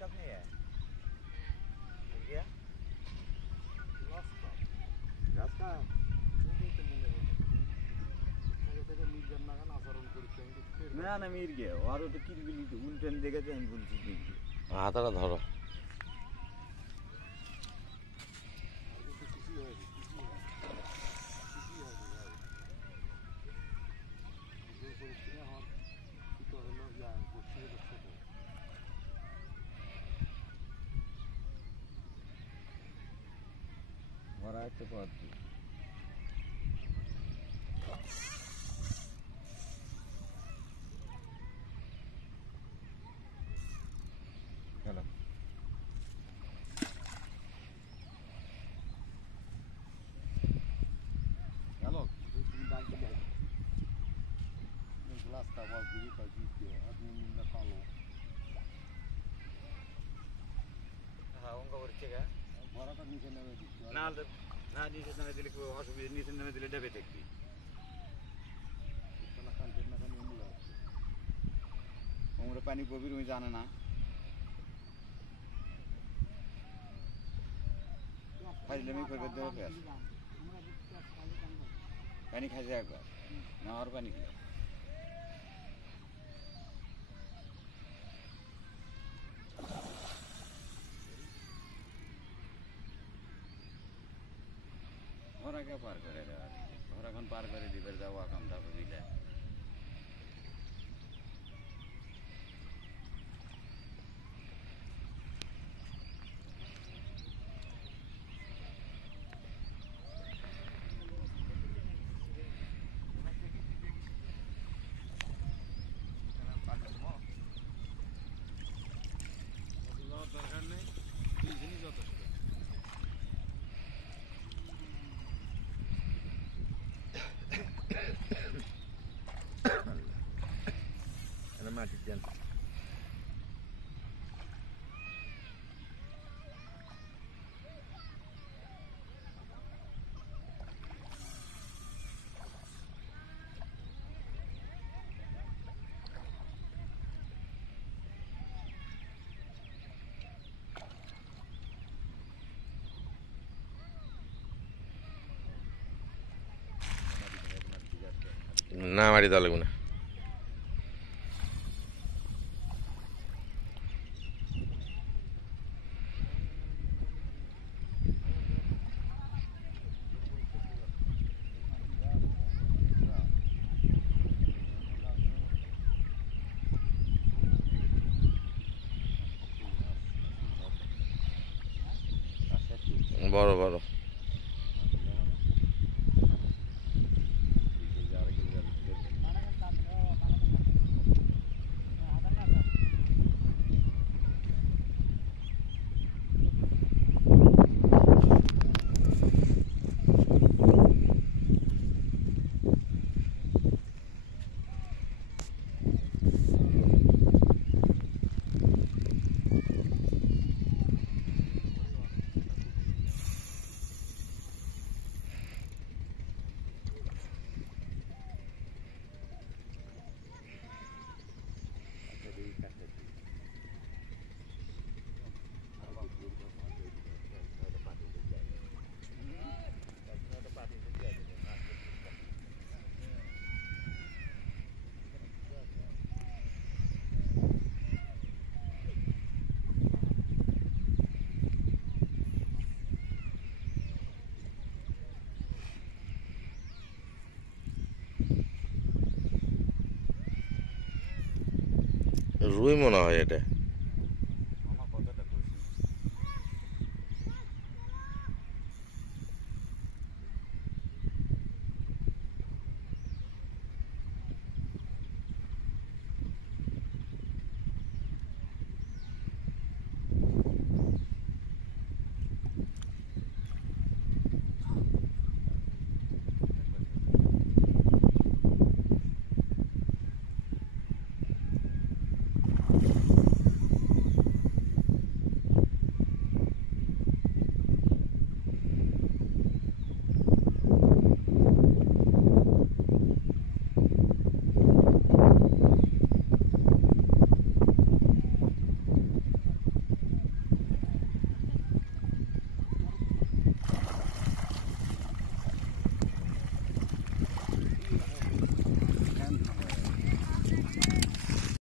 कब नहीं है मिल गया रास्ता না না মির গিয়ে আরও তো কিরবিলি উল্টেন দেখেছে আমি বলছি হাতাটা ধরো ভরা একটা পথ চলো चलो डाल के ले ग्लास का वाल गिरी का जी के आदमी ने खा लो हाँ उनका वर्चेगा भरा का नीचे नवे दी ना नीचे नवे दिले को असुविधा नीचे नवे दिले डबे देखती इतना खान जितना खान नहीं मिला उम्र पानी गोभी में जाना ना खाली में कोई बदल गया पानी खा जाएगा ना और पानी खिला घोड़ा क्या पार करे घोड़ा कौन पार करे दी फिर जावा काम था भी ले দরকার নেই তিনজনই যথেষ্ট মাটি দেন না মারি দেওয়া লাগবে না বড় বড় রুই মনে হয় এটা